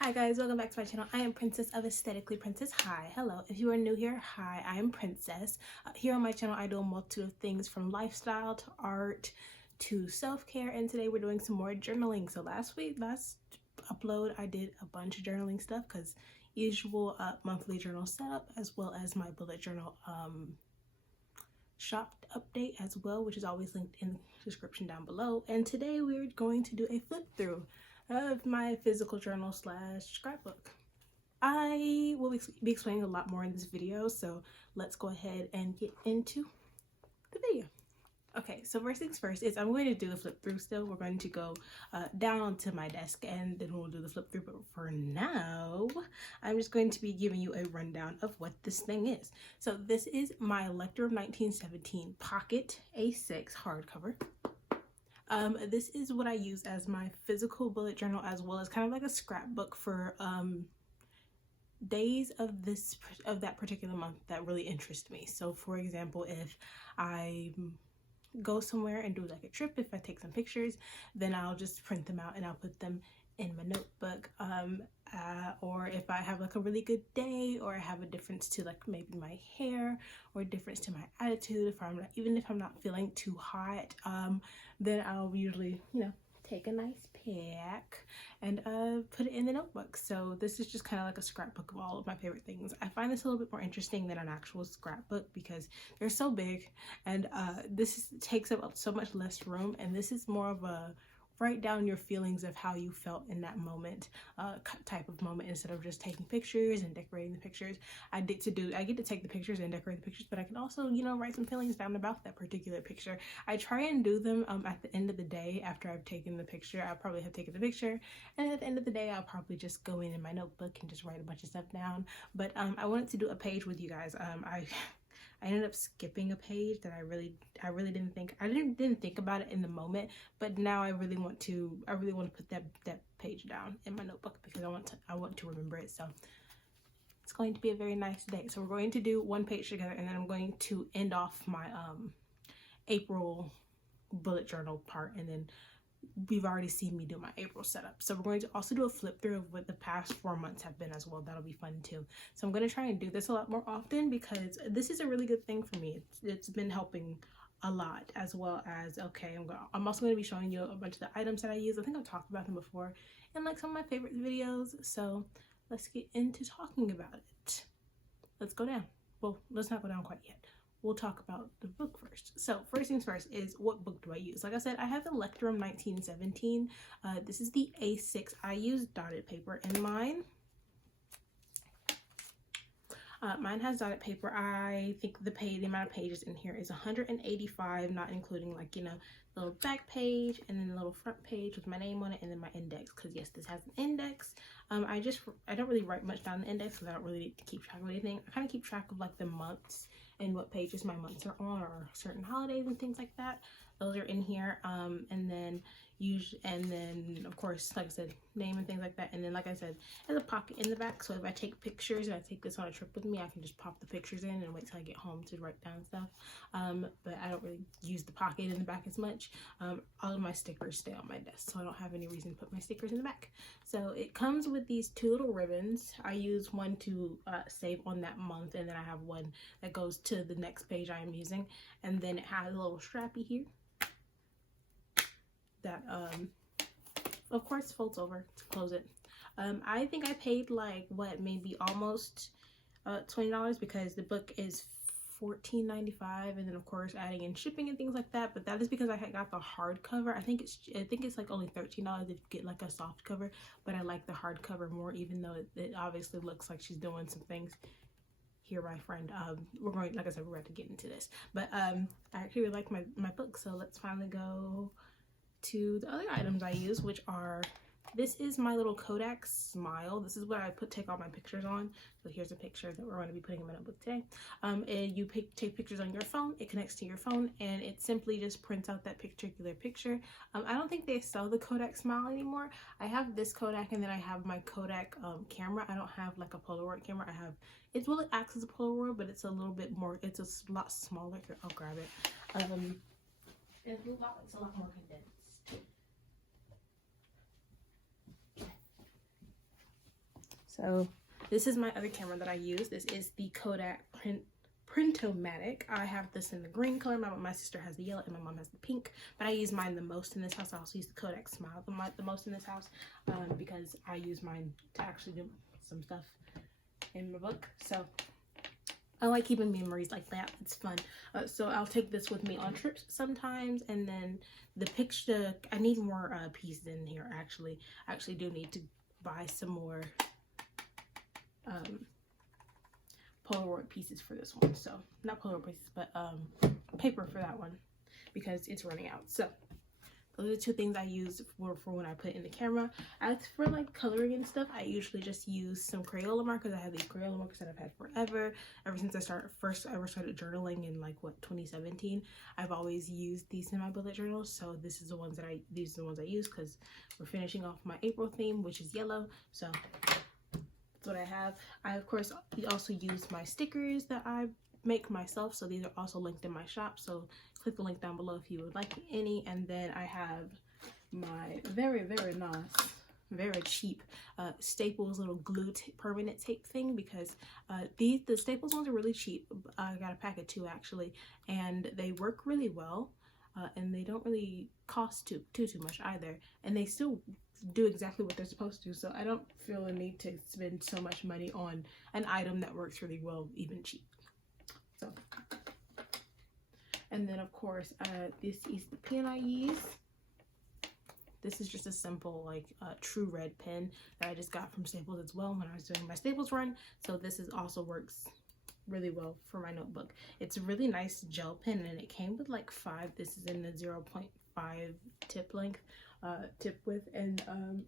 Hi guys, welcome back to my channel. I am Princess of Aesthetically Princess. Hi, hello. If you are new here, hi, I am Princess. Here on my channel, I do a multitude of things from lifestyle to art to self-care, and today we're doing some more journaling. So last upload, I did a bunch of journaling stuff because usual monthly journal setup, as well as my bullet journal shop update as well, which is always linked in the description down below. And today we're going to do a flip through of my physical journal slash scrapbook. I will be explaining a lot more in this video, so let's go ahead and get into the video. Okay, so first things first is I'm going to do the flip through still. We're going to go down onto my desk and then we'll do the flip through. But for now, I'm just going to be giving you a rundown of what this thing is. So this is my Lecture of 1917 Pocket A6 hardcover. This is what I use as my physical bullet journal, as well as kind of like a scrapbook for days of that particular month that really interest me. So for example, if I go somewhere and do like a trip, if I take some pictures, then I'll just print them out and I'll put them in my notebook. Or if I have like a really good day, or I have a difference to like maybe my hair, or a difference to my attitude, even if I'm not feeling too hot, then I'll usually, take a nice pic and put it in the notebook. So this is just kind of like a scrapbook of all of my favorite things. I find this a little bit more interesting than an actual scrapbook because they're so big, and takes up so much less room, and this is more of a write down your feelings of how you felt in that moment, type of moment, instead of just taking pictures and decorating the pictures. I get to take the pictures and decorate the pictures, but I can also, write some feelings down about that particular picture. I try and do them at the end of the day after I've taken the picture. I'll probably have taken the picture, and at the end of the day, I'll probably just go in my notebook and just write a bunch of stuff down. But I wanted to do a page with you guys. I ended up skipping a page that I really didn't think about it in the moment, but now I really want to put that page down in my notebook because I want to remember it. So it's going to be a very nice day. So we're going to do one page together, and then I'm going to end off my April bullet journal part, and then we've already seen me do my April setup. So we're going to also do a flip through of what the past 4 months have been as well. That'll be fun too. So I'm going to try and do this a lot more often because this is a really good thing for me. It's been helping a lot, as well as, okay, I'm also going to be showing you a bunch of the items that I use. I think I've talked about them before in like some of my favorite videos. So let's get into talking about it. Let's go down. Well, let's not go down quite yet. We'll talk about the book first. So first things first is, what book do I use? Like I said, I have the Lecture of 1917. This is the A6. I use dotted paper in mine. Mine has dotted paper. I think the amount of pages in here is 185, not including like, little back page and then a little front page with my name on it, and then my index, because yes, this has an index. I don't really write much down in the index because I don't really need to keep track of anything. I kind of keep track of like the months and what pages my months are on, or certain holidays and things like that. Those are in here. And then of course, like I said, name and things like that. And then, like I said, there's a pocket in the back, so if I take pictures and I take this on a trip with me, I can just pop the pictures in and wait till I get home to write down stuff. But I don't really use the pocket in the back as much. All of my stickers stay on my desk, so I don't have any reason to put my stickers in the back. So it comes with these 2 little ribbons. I use one to save on that month, and then I have one that goes to the next page I am using. And then it has a little strappy here that of course folds over to close it. I think I paid like maybe almost $20, because the book is $14.95, and then of course adding in shipping and things like that. But that is because I had got the hardcover. I think it's like only $13 if you get like a soft cover, but I like the hardcover more, even though it obviously looks like she's doing some things here, my friend. Like I said, we're about to get into this, but I actually really like my book. So let's finally go to the other items I use, which are, this is my little Kodak Smile. This is what I take all my pictures on. So here's a picture that we're going to be putting in my notebook today. And you take pictures on your phone. It connects to your phone, and it simply just prints out that particular picture. I don't think they sell the Kodak Smile anymore. I have this Kodak, and then I have my Kodak camera. I don't have like a Polaroid camera. It acts as a Polaroid, but it's a little bit more, it's a lot smaller. Here, I'll grab it. It's a lot more condensed. So this is my other camera that I use. This is the Kodak Printomatic. I have this in the green color. My sister has the yellow and my mom has the pink, but I use mine the most in this house. I also use the Kodak Smile the most in this house because I use mine to actually do some stuff in my book. So I like keeping memories like that. It's fun. So I'll take this with me on trips sometimes. And then the picture, I need more pieces in here actually. I actually do need to buy some more Polaroid pieces for this one. So not Polaroid pieces, but paper for that one because it's running out. So those are the two things I use for when I put in the camera. As for like coloring and stuff, I usually just use some Crayola markers. I have these Crayola markers that I've had forever. Ever since I ever started journaling in like 2017. I've always used these in my bullet journals. So these are the ones I use because we're finishing off my April theme, which is yellow. So that's what I have. I of course also use my stickers that I make myself. So these are also linked in my shop. So click the link down below if you would like any. And then I have my very nice, very cheap Staples little glue permanent tape thing because the Staples ones are really cheap. I got a pack of 2 actually, and they work really well, and they don't really cost too much either, and they still do exactly what they're supposed to. So I don't feel a need to spend so much money on an item that works really well, even cheap. So, and then of course this is the pen I use. This is just a simple like True Red pen that I just got from Staples as well when I was doing my Staples run. So this also works really well for my notebook. It's a really nice gel pen, and it came with like 5. This is in the 0.5 tip length, tip width, and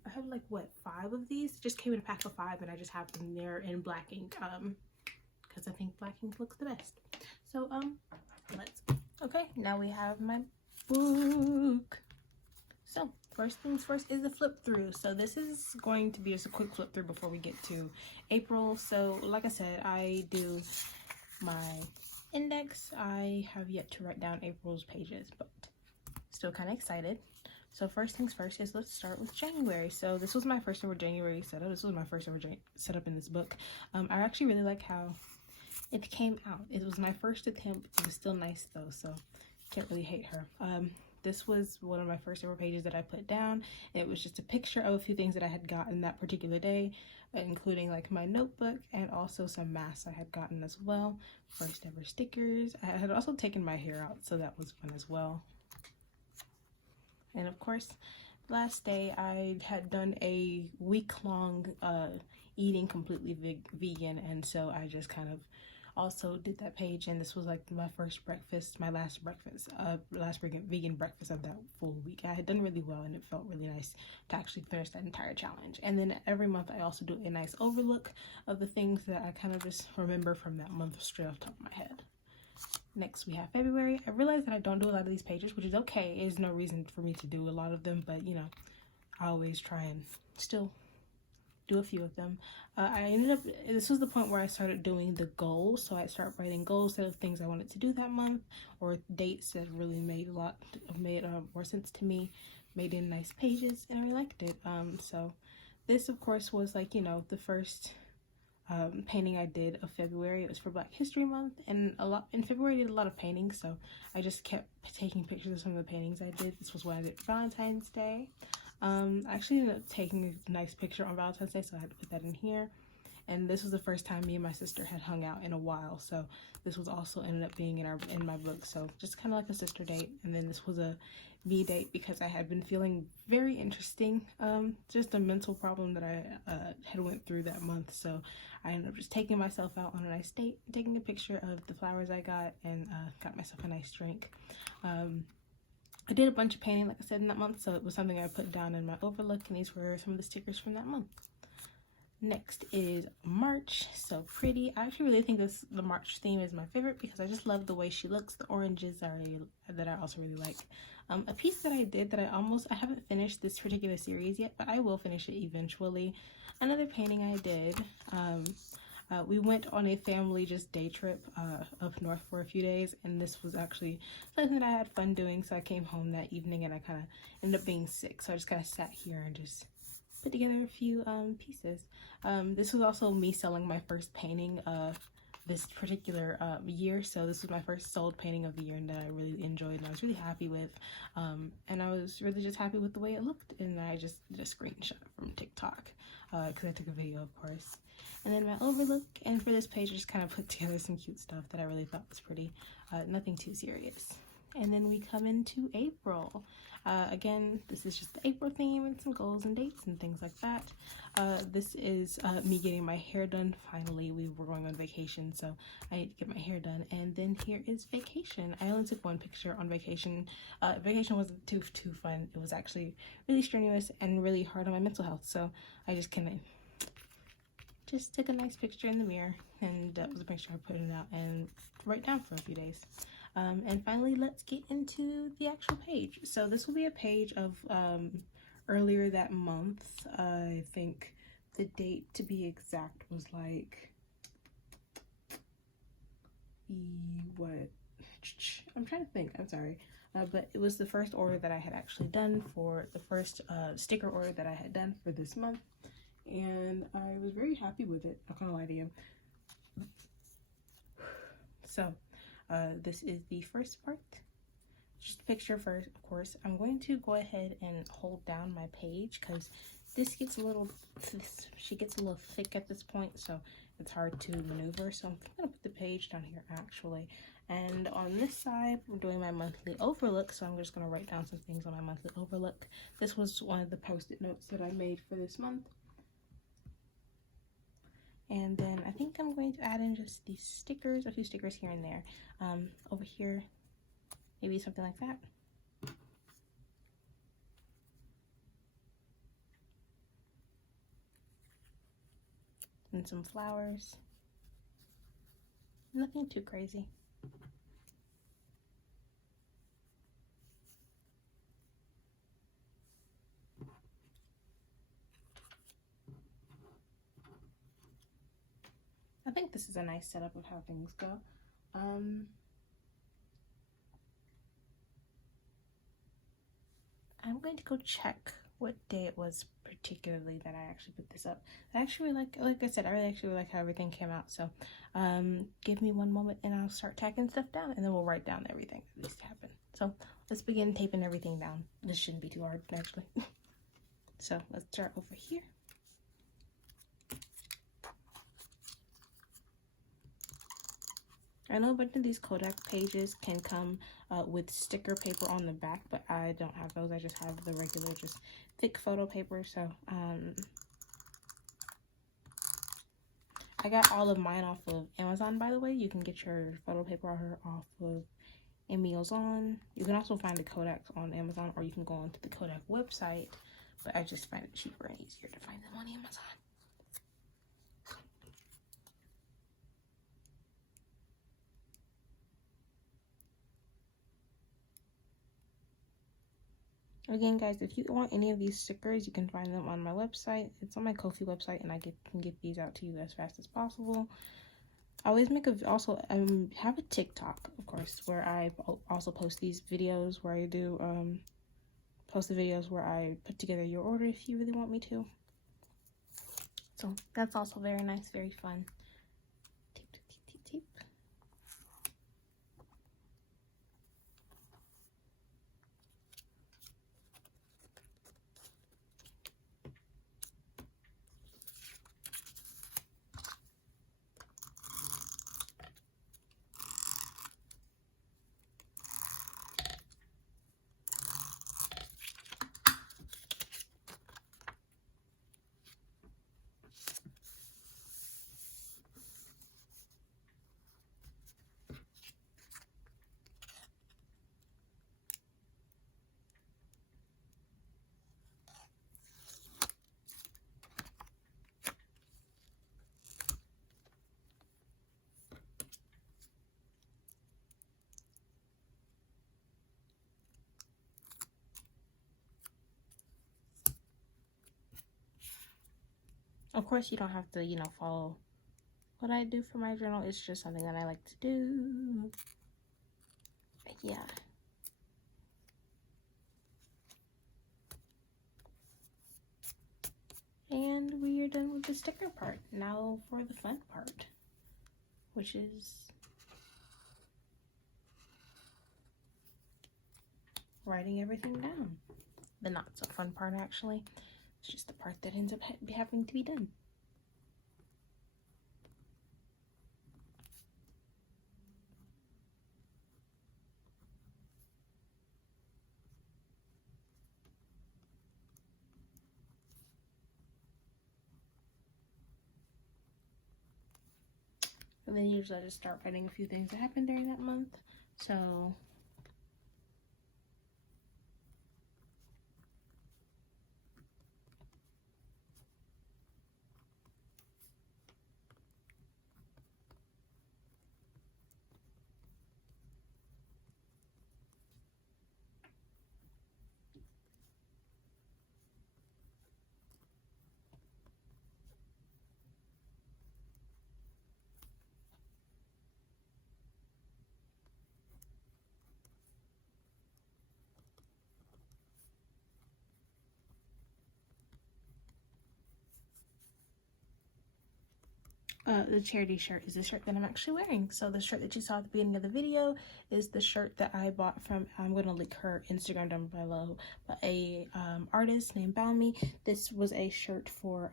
I have like 5 of these. It just came in a pack of 5, and I just have them there in black ink because I think black ink looks the best. So okay, now we have my book. So first things first is the flip through. So this is going to be just a quick flip through before we get to April. So like I said, I do my index. I have yet to write down April's pages, but still kind of excited. So first things first is let's start with January. So this was my first ever January setup. This was my first ever setup in this book. I actually really like how it came out. It was my first attempt. It was still nice though, so can't really hate her. This was one of my first ever pages that I put down. It was just a picture of a few things that I had gotten that particular day, including like my notebook and also some masks I had gotten as well. First ever stickers. I had also taken my hair out, so that was fun as well. And of course, last day I had done a week-long eating completely vegan, and so I just kind of also did that page, and this was like my first breakfast, my last breakfast, last vegan breakfast of that full week. I had done really well, and it felt really nice to actually finish that entire challenge. And then every month I also do a nice overlook of the things that I kind of just remember from that month straight off the top of my head. Next we have February. I realized that I don't do a lot of these pages, which is okay. There's no reason for me to do a lot of them, but you know, I always try and still do a few of them. I ended up, this was the point where I started doing the goals. So I started writing goals of things I wanted to do that month, or dates that really made more sense to me, made in nice pages, and I liked it. So this of course was like, you know, the first painting I did of February. It was for Black History Month, and in February I did a lot of paintings, so I just kept taking pictures of some of the paintings I did. This was what I did for Valentine's Day. I actually ended up taking a nice picture on Valentine's Day, so I had to put that in here. And this was the first time me and my sister had hung out in a while, so this was also ended up being in my book. So just kind of like a sister date. And then this was a V date because I had been feeling very interesting, just a mental problem that I had went through that month. So I ended up just taking myself out on a nice date, taking a picture of the flowers I got, and got myself a nice drink. I did a bunch of painting, like I said, in that month, so it was something I put down in my overlook, and these were some of the stickers from that month. Next is March. So pretty. I actually really think the March theme is my favorite because I just love the way she looks. The oranges that I also really like. A piece that I did that I haven't finished this particular series yet, but I will finish it eventually. Another painting I did. We went on a family day trip up north for a few days, and this was actually something that I had fun doing. So I came home that evening and I kind of ended up being sick, so I just kind of sat here and just put together a few pieces. This was also me selling my first painting this particular year, so this was my first sold painting of the year, and that I really enjoyed and I was really happy with, and I was really just happy with the way it looked, and I just did a screenshot from TikTok because I took a video, of course. And then my overlook, and for this page I just kind of put together some cute stuff that I really thought was pretty, nothing too serious. And then we come into April. Again, this is just the April theme and some goals and dates and things like that. This is me getting my hair done. Finally, we were going on vacation, so I need to get my hair done. And then here is vacation. I only took one picture on vacation. Vacation wasn't too fun. It was actually really strenuous and really hard on my mental health, so I just kind of just took a nice picture in the mirror, and that was a picture I put it out and wrote down for a few days. And finally, let's get into the actual page. So this will be a page of earlier that month. I think the date, to be exact, was like what? I'm trying to think. I'm sorry. But it was the first order that I had actually done for the first sticker order that I had done for this month, and I was very happy with it. I'm not gonna lie to you. So this is the first part. Just a picture first, of course. I'm going to go ahead and hold down my page because this gets a little, she gets a little thick at this point, so it's hard to maneuver. So I'm gonna put the page down here actually. And on this side, I'm doing my monthly overlook, so I'm just gonna write down some things on my monthly overlook. This was one of the post-it notes that I made for this month. And then I think I'm going to add in just these stickers, a few stickers here and there. Over here, maybe something like that. And some flowers. Nothing too crazy. I think this is a nice setup of how things go. I'm going to go check what day it was particularly that I actually put this up. I actually like I said, I really actually like how everything came out. So give me one moment and I'll start tacking stuff down, and then we'll write down everything that needs to happen. So let's begin taping everything down. This shouldn't be too hard actually. So let's start over here. I know a bunch of these Kodak pages can come with sticker paper on the back, but I don't have those. I just have the regular, just thick photo paper. So I got all of mine off of Amazon, by the way. You can get your photo paper off of Amazon. You can also find the Kodaks on Amazon, or you can go onto the Kodak website, but I just find it cheaper and easier to find them on Amazon. Again, guys, if you want any of these stickers, you can find them on my website. It's on my Ko-fi website, and I can get these out to you as fast as possible. I always make also have a TikTok, of course, where I also post these videos where I do post the videos where I put together your order if you really want me to. So that's also very nice, very fun. Tape, tape, tape, tape. Of course, you don't have to, follow what I do for my journal. It's just something that I like to do. But yeah. And we are done with the sticker part. Now for the fun part, which is writing everything down. The not so fun part, actually. It's just the part that ends up having to be done. And then usually I just start writing a few things that happened during that month. So the charity shirt is the shirt that I'm actually wearing. So the shirt that you saw at the beginning of the video is the shirt that I bought from, I'm going to link her Instagram down below, but a artist named Balmy. This was a shirt for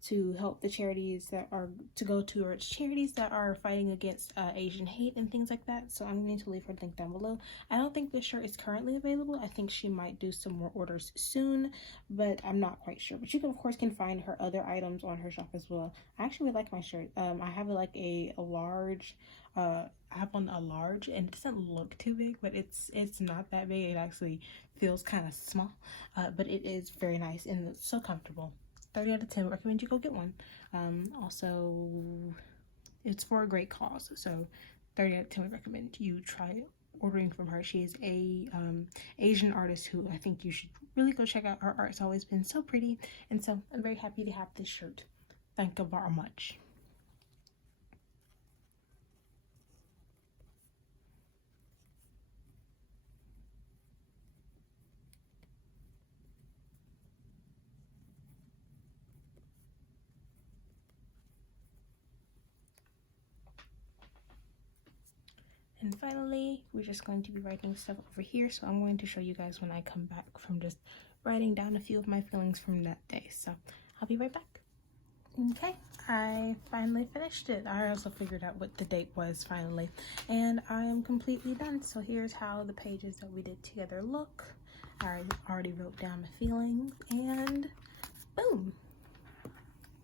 to help the charities that are, to go towards charities that are fighting against Asian hate and things like that. So I'm going to leave her link down below. I don't think this shirt is currently available. I think she might do some more orders soon, but I'm not quite sure. But you can, of course, can find her other items on her shop as well. I actually really like my shirt. I have like a large, I have on a large, and it doesn't look too big, but it's not that big. It actually feels kind of small, but it is very nice and it's so comfortable. 30 out of 10, recommend you go get one. Also, it's for a great cause, so 30 out of 10 would recommend you try ordering from her. She is a Asian artist who I think you should really go check out. Her art's always been so pretty, and so I'm very happy to have this shirt. Thank you very much. And finally, we're just going to be writing stuff over here. So I'm going to show you guys when I come back from just writing down a few of my feelings from that day. So I'll be right back. Okay, I finally finished it. I also figured out what the date was finally, and I am completely done. So here's how the pages that we did together look. I already wrote down the feelings, and boom,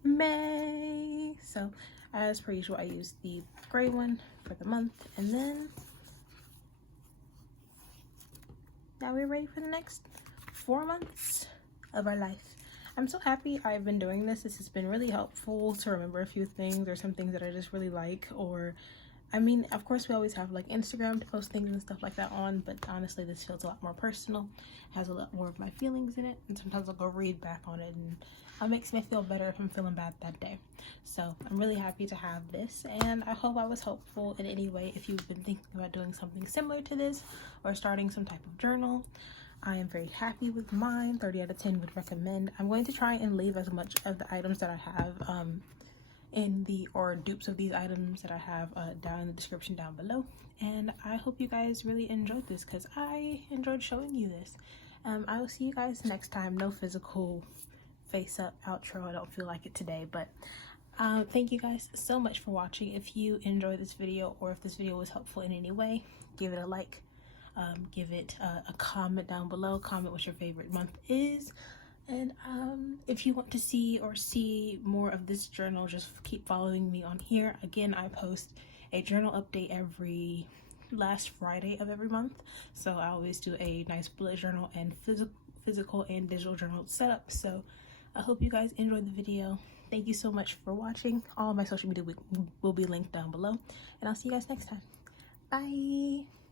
May. So as per usual, I used the gray one for the month, and then now we're ready for the next 4 months of our life. I'm so happy I've been doing this. This has been really helpful to remember a few things, or some things that I just really like, or I mean, of course we always have like Instagram to post things and stuff like that on, but honestly this feels a lot more personal, has a lot more of my feelings in it, and sometimes I'll go read back on it and it makes me feel better if I'm feeling bad that day. So I'm really happy to have this, and I hope I was helpful in any way. If you've been thinking about doing something similar to this or starting some type of journal, I am very happy with mine. 30 out of 10 would recommend. I'm going to try and leave as much of the items that I have in the, or dupes of these items that I have down in the description down below. And I hope you guys really enjoyed this, because I enjoyed showing you this. I will see you guys next time. No physical face up outro. I don't feel like it today, but thank you guys so much for watching. If you enjoyed this video, or if this video was helpful in any way, give it a like. Give it a comment down below. Comment what your favorite month is, and if you want to see more of this journal, just keep following me on here. Again, I post a journal update every last Friday of every month, so I always do a nice bullet journal and physical and digital journal setup. So I hope you guys enjoyed the video. Thank you so much for watching. All of my social media will be linked down below, and I'll see you guys next time. Bye.